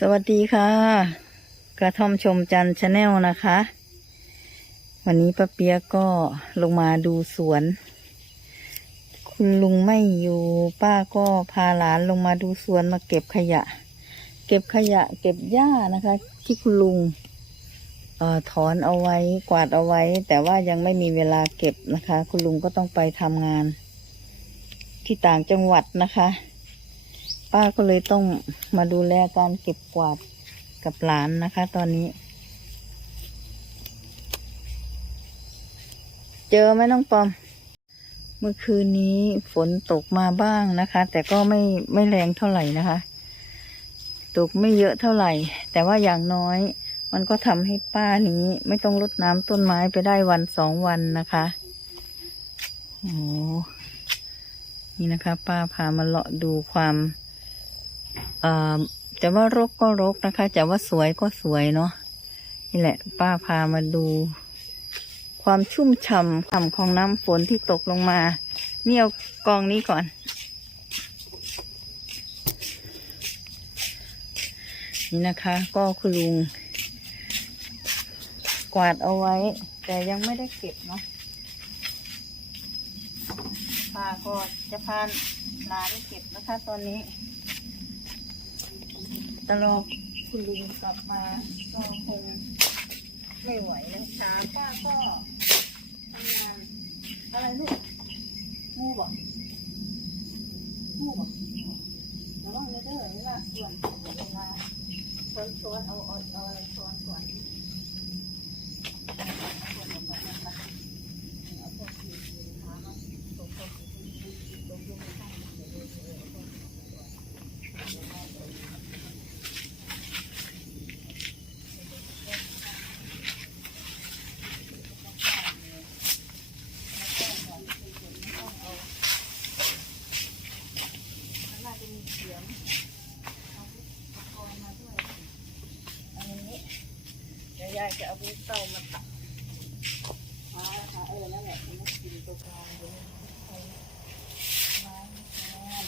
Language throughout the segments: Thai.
สวัสดีค่ะ กระท่อมชมจันชาแนลนะคะ วันนี้ป้าเปียกก็ลงมาดูสวน คุณลุงไม่อยู่ป้าก็พาหลานลงมาดูสวนมาเก็บขยะ เก็บขยะ เก็บหญ้านะคะ ที่คุณลุงเอ่อถอนเอาไว้กวาดเอาไว้ แต่ว่ายังไม่มีเวลาเก็บนะคะ คุณลุงก็ต้องไปทำงาน ที่ต่างจังหวัดนะคะ ป้าก็เลยต้องมาดูแลการเก็บกวาดกับหลานนะคะ ตอนนี้ เจอไหมน้องปอม เมื่อคืนนี้ฝนตกมาบ้างนะคะ แต่ก็ไม่ไม่แรงเท่าไหร่นะคะ ตกไม่เยอะเท่าไหร่ แต่ว่าอย่างน้อย มันก็ทำให้ป้านี้ ไม่ต้องรดน้ำต้นไม้ไปได้วันสองวันนะคะโอ้นี่นะคะ ป้าพามาเลาะดูความ จะว่ารกก็รกนะคะจะว่าสวยก็สวยเนาะนี่แหละ ป้าพามาดู ความชุ่มฉ่ำฉ่ำของน้ำฝนที่ตกลงมานี่เอากองนี้ก่อน นี่นะคะ ก็คุณลุง กวาดเอาไว้ แต่ยังไม่ได้เก็บเนาะป้าก็จะพาหลานเก็บนะคะตอนนี้ ตลอดคุณลุงกลับมาก็คงไม่ไหวแล้วช้าป้าก็ทำงานอะไรลูกงูบอกงูบอกระวังเลยเด้อเวลาส่วนเวลาช้อนช้อนเอาเอาเออะไรช้อนก่อน เสียงเอาอุปกรณ์มาด้วยอันนี้เดี๋ยวยายจะเอาบุ้เต้ามาตักมาแล้วค่ะเออนั่นแหละมันกินตัวกลางเดี๋ยวมันใช้ไม้แทน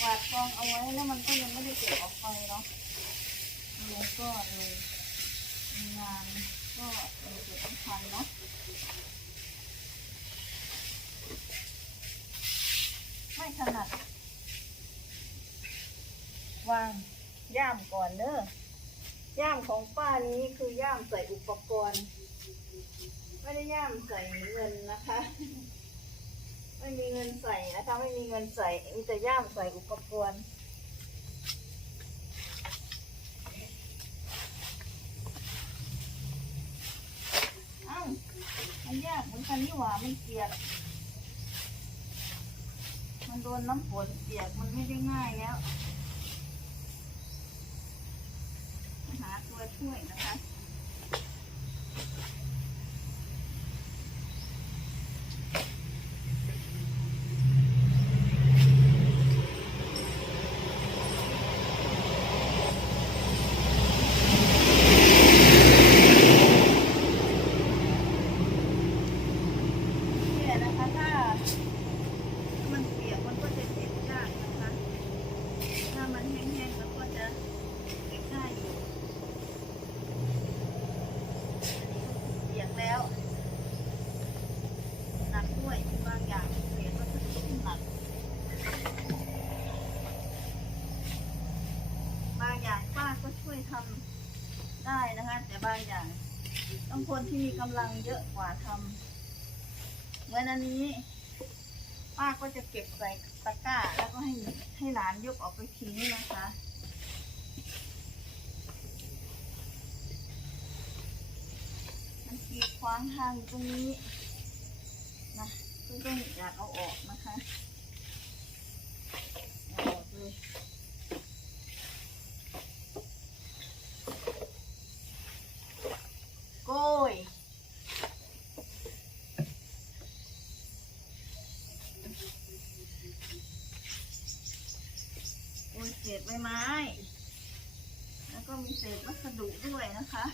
กวาดกองเอาไว้แล้วมันก็ยังไม่ได้เก็บออกไปเนาะ แล้วก็เลยมีงานก็เออเดี๋ยวต้องทำเนาะไม่ถนัดวางย่ามก่อนเด้อย่ามของป้านี้คือย่ามใส่อุปกรณ์ ไม่ได้ย่ามใส่เงินนะคะ ไม่มีเงินใส่นะคะไม่มีเงินใส่มีแต่ย่ามใส่อุปกรณ์เอ้า มันยากเหมือนกันนี่หว่ามันเกลียก มันโดนน้ำฝนเปียกมันไม่ได้ง่ายแล้ว หาตัวช่วยนะคะ เนี่ยนะคะถ้า มันเปียกมันก็จะเก็บยากนะคะ ถ้ามันแห้งๆแล้วก็จะเก็บได้อยู่เปียกแล้ว หนักด้วยบางอย่างเปียกก็จะหนัก บางอย่างป้าก็ช่วยทำ ได้นะคะ แต่บางอย่างต้องคนที่มีกำลังเยอะกว่าทำเหมือนอันนี้ ป้าก็จะเก็บใส่ตะกร้า แล้วก็ให้ให้หลานยกออกไปทิ้งนะคะมันกีดขวางทางตรงนี้นะก็ต้องอยากเอาออกนะคะเอาออกเลยโกย โอ้ยเศษใบ ไม้ แล้วก็มีเศษวัสดุด้วยนะคะ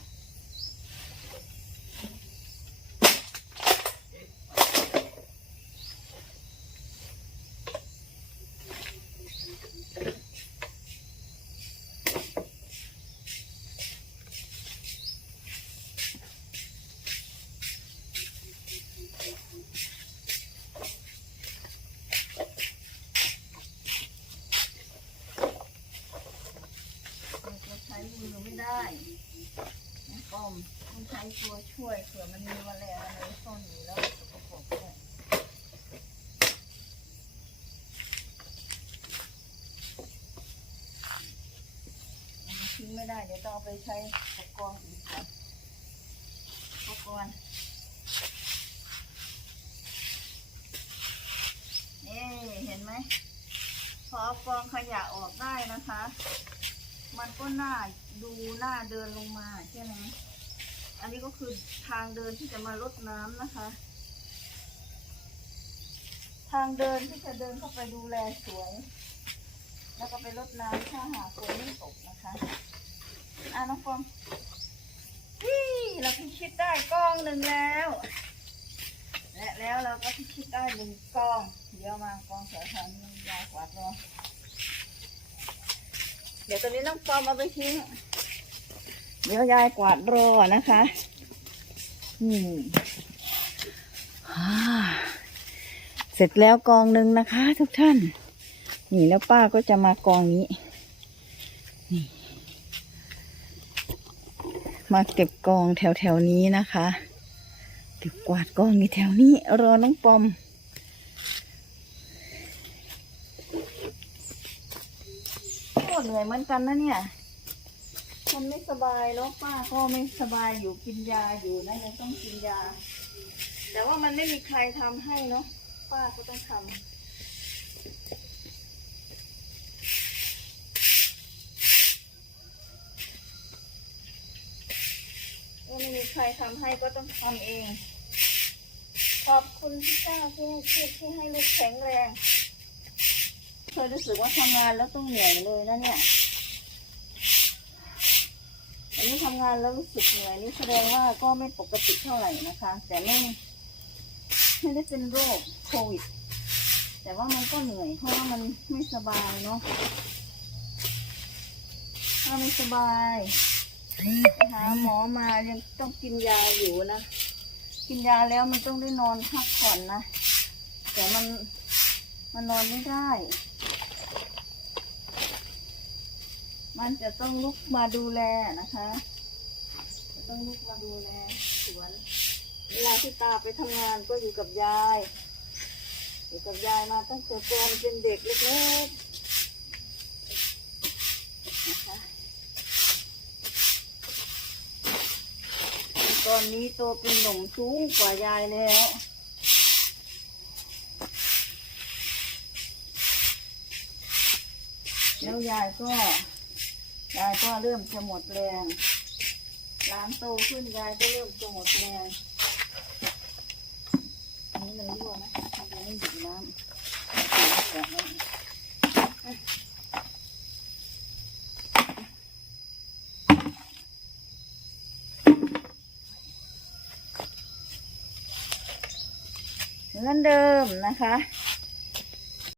ช้มือไม่ได้นะกอมต้องใช้ตัวช่ วยเผื่อมันมีแมลงอะไรซ่อนอยู่แล้วสกปรกด้วยเอามาทิ้งไม่ได้ เดี๋ยวต้องเอาไปใช้ปกรณ์อีกครับปกรณ์นี่เห็นไหมพอเอากองขยะออกได้นะคะ มันก็น่าดูน่าเดินลงมาใช่ไหม อันนี้ก็คือทางเดินที่จะมาลดน้ำนะคะ ทางเดินที่จะเดินเข้าไปดูแลสวนแล้วก็ไปลดน้ำถ้าหากฝนไม่ตกนะคะอะน้องฟอมนี่เราพิชิตได้กล้องหนึ่งแล้ว และแล้วเราก็พิชิตได้หนึ่งกล้อง เดี๋ยวมากล้องแถวๆนี้ยาวกว่าตัวเดี๋ยวตอนนี้น้องฟอมเอาไปทิ้ง เดี๋ยวยายกวาดรอนะคะ อืมอ่าเสร็จแล้วกองหนึ่งนะคะ ทุกท่าน นี่แล้วป้าก็จะมากองนี้ นี่ มาเก็บกองแถวๆนี้นะคะ เก็บกวาดกองนี้แถวนี้ รอน้องปอมก็เหนื่อยเหมือนกันนะเนี่ย มันไม่สบายแล้วป้าก็ไม่สบายอยู่กินยาอยู่นะยังต้องกินยา แต่ว่ามันไม่มีใครทำให้เนาะป้าก็ต้องทำก็ไม่มีใครทำให้ก็ต้องทำเอง ขอบคุณพี่เจ้าที่ให้ที่ที่ให้ลูกแข็งแรงเคยรู้สึกว่าทำงานแล้วต้องเหนื่อยเลยนะเนี่ย นี้ทำงานแล้วรู้สึกเหนื่อยนี่แสดงว่าก็ไม่ปกติเท่าไหร่นะคะ แต่ไม่ไม่ได้เป็นโรคโควิด แต่ว่ามันก็เหนื่อยเพราะว่ามันไม่สบายเนาะถ้าไม่สบายไปหาหมอมายังต้องกินยาอยู่นะ กินยาแล้วมันต้องได้นอนพักผ่อนนะ แต่มันมันนอนไม่ได้ มันจะต้องลุกมาดูแลนะคะ จะต้องลุกมาดูแลสวน เวลาที่ตาไปทำงานก็อยู่กับยาย อยู่กับยายมาตั้งแต่ตอนเป็นเด็กเล็กๆนะคะตอนนี้โตเป็นหนุ่มสูงกว่ายายแล้วแล้วยายก็ ยายก็เริ่มจะหมดแรงร้านโตขึ้นยายก็เริ่มจะหมดแรงอันนี้มันรั่วนะมันยังไม่หยุดน้ำแบบนี้เหมือนเดิมนะคะ